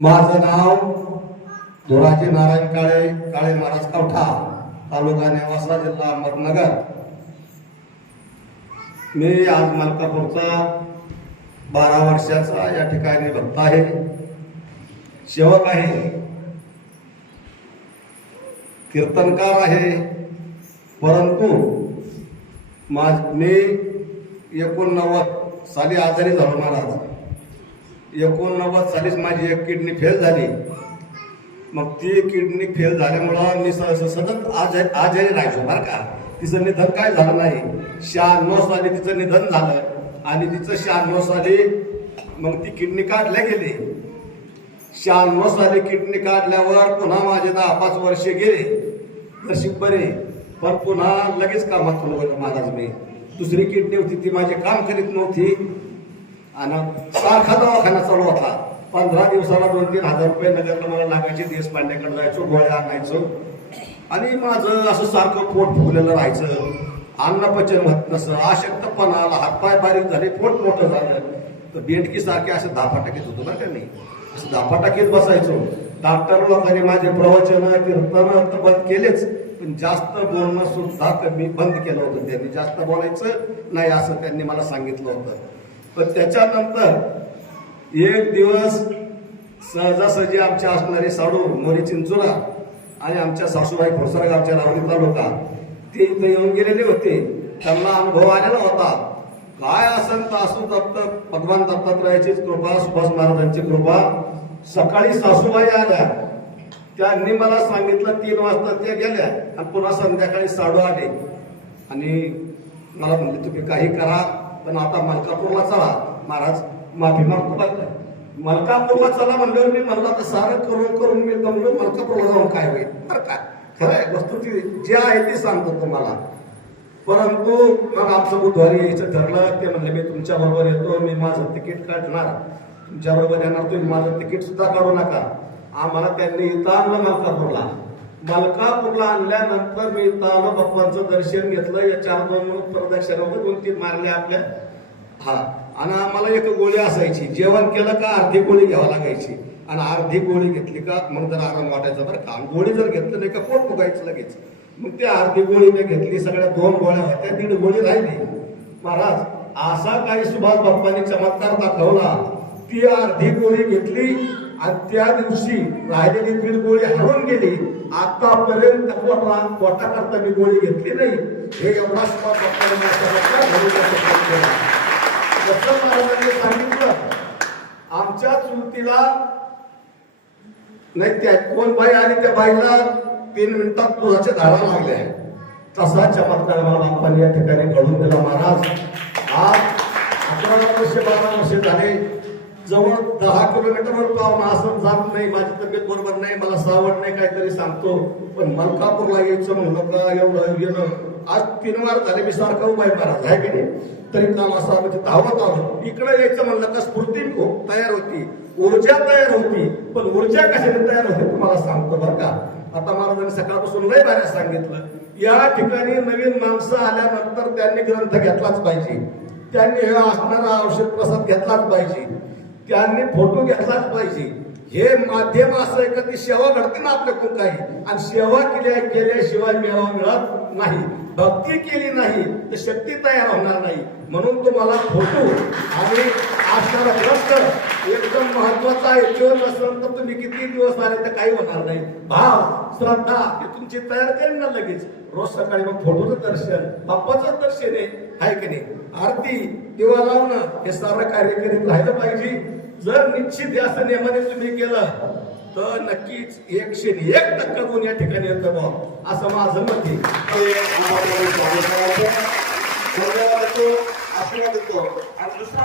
माझं नाव धोराजी नारायण काळे काळे महाराज कवठा तालुका नेवासा जिल्हा अहमदनगर. मी आज मलकापूरचा बारा वर्षाचा या ठिकाणी भक्त आहे. सेवक आहे. कीर्तनकार आहे. परंतु माझ मी एकोणनव्वद साली आजारी झालो महाराज. एकोणनव्वद सालीच माझी एक किडनी फेल झाली. मग ती किडनी फेल झाल्यामुळं मी सतत आज आजारी राहायचो बरं का. तिचं निधन काय झालं नाही शहाण्णव साली तिचं निधन झालं आणि तिचं शहाण्णव साली मग ती किडनी काढल्या गेली. शहाण्णव साली किडनी काढल्यावर पुन्हा माझे दहा पाच वर्षे गेले. नशीब बरे पण पुन्हा लगेच कामात होतं महाराज मी. दुसरी किडनी होती ती माझे काम करीत नव्हती. आणि सारखा दवाखाना दिवसाला दोन तीन हजार रुपये नगरला मला लागायचे देश पांड्याकडे जायचो गोळ्या आणायचो. आणि माझं असं सारखं पोट फुगलेलं राहायचं. अन्नपचन होत नसं अशक्तपणा आला हातपाय बारीक झाले पोट मोठं झालं. तर बेंडकी सारखे असं धापा टाकीत होतो ना का नाही असं धापा टाकीत बसायचो. डॉक्टर लोकांनी माझे प्रवचन कीर्तन तर बंद केलेच पण जास्त बोलणं सुद्धा मी बंद केलं होतं. त्यांनी जास्त बोलायचं नाही असं त्यांनी मला सांगितलं होतं. पण त्याच्यानंतर एक दिवस सहजासहजी आमच्या असणारे साडू मोरी चिंचुरा आणि आमच्या सासूबाई खोसरा गावच्या लावणी तालुका ते इथं येऊन गेलेले होते. त्यांना अनुभव आलेला होता. काय असन तासू दत्त भगवान दत्तात्रयाचीच कृपा सुभाष महाराजांची कृपा. सकाळी सासूबाई आल्या. त्यांनी मला सांगितलं तीन वाजता त्या गेल्या आणि पुन्हा संध्याकाळी साडू आले. आणि मला म्हणले तुम्ही काही करा पण आता मलकापूरला चला. महाराज माफी मागतो पाहिजे मलकापूरला चला म्हणल्यावर मी म्हणलं तर सारं करून करून मी दमलो मलकापूरला जाऊन काय होईल? बरं का? खरं आहे वस्तूची जी आहे ती सांगतो तुम्हाला. परंतु मग आमचं बुधवारी यायचं ठरलं ते म्हणले मी तुमच्या बरोबर येतो मी माझं तिकीट काढणार. तुमच्या बरोबर येणार तुम्ही माझं तिकीट सुद्धा काढू नका. आम्हाला त्यांनी इथं आणलं मलकापूरला. मलकापूरला आणल्यानंतर मी इथं आलो बाप्पांचं दर्शन घेतलं या चार दोन म्हणून प्रदक्षिणा दोन तीन मारले आपल्या. हा आणि आम्हाला एक गोळी असायची. जेवण केलं का अर्धी गोळी घ्यावं लागायची. आणि अर्धी गोळी घेतली का मग जर आराम वाटायचा बरं का. आणि गोळी जर घेतलं नाही का पोट फुगायचं लगेच. मग ते अर्धी गोळी मी घेतली. सगळ्या दोन गोळ्या होत्या. दीड गोळी राहिली. महाराज असा काही सुभाष बाप्पांनी चमत्कार दाखवला. ती अर्धी गोळी घेतली आणि त्या दिवशी राहिलेली दीड गोळी हरवून गेली. आतापर्यंत पोटा पोटाकरता मी गोळी घेतली नाही. हे एवढा सुभाष बाप्पाने मला चमत्कार घडवून दाखवला. जसं महाराजांनी सांगितलं आमच्या चुलतीला नाही त्या कोण बाई आणि त्या बाईला? तीन मिनिटात तुझाच्या धारा लागल्या तसा चमत्कार मला बाप्पाने या ठिकाणी घडून दिला महाराज. आज अकरा वर्षे बारा वर्षे झाले. जवळ दहा किलोमीटरवर पाहून असं जात नाही माझी तब्येत बरोबर नाही मला सावड नाही काहीतरी सांगतो. पण मलकापूरला यायचं म्हणलं का एवढं गेलं आज तीन वार झाले मी सारखा उभा आहे महाराज आहे की नाही? तरी काम असं म्हणजे धावत आलो इकडे यायचं म्हणलं का स्फूर्ती तयार होती. ऊर्जा तयार होती. पण ऊर्जा कशाने तयार होते तुम्हाला सांगतो बरं का. आता महाराजांनी सकाळपासून लय बाहेर सांगितलं. या ठिकाणी नवीन माणसं आल्यानंतर त्यांनी ग्रंथ घेतलाच पाहिजे. त्यांनी हे असणारा औषध प्रसाद घेतलाच पाहिजे. त्यांनी फोटो घेतलाच पाहिजे. हे माध्यम असं आहे का ती सेवा घडते ना आपल्याकडून काही. आणि सेवा केल्या केल्याशिवाय मेवा मिळत नाही. भक्ती केली नाही तर शक्ती तयार होणार नाही. म्हणून तुम्हाला फोटो आणि असणारा ग्रंथ एकदम महत्त्वाचा आहे. जीवन नसेल तर तुम्ही किती दिवस आले तर काही होणार नाही. भाव श्रद्धा हे तुमची तयार करेल ना लगेच. रोज सकाळी मग फोटोचं दर्शन बाप्पाचं दर्शन आहे. हाय की नाही? आरती दिवा लावणं हे सारं कार्य करीत राहिलं पाहिजे. जर निश्चित असं नियमाने तुम्ही केलं तर नक्कीच एकशे एक टक्के गुण या ठिकाणी येतं बा असं माझं मत आहे आपल्याला देतो आणि दुसरा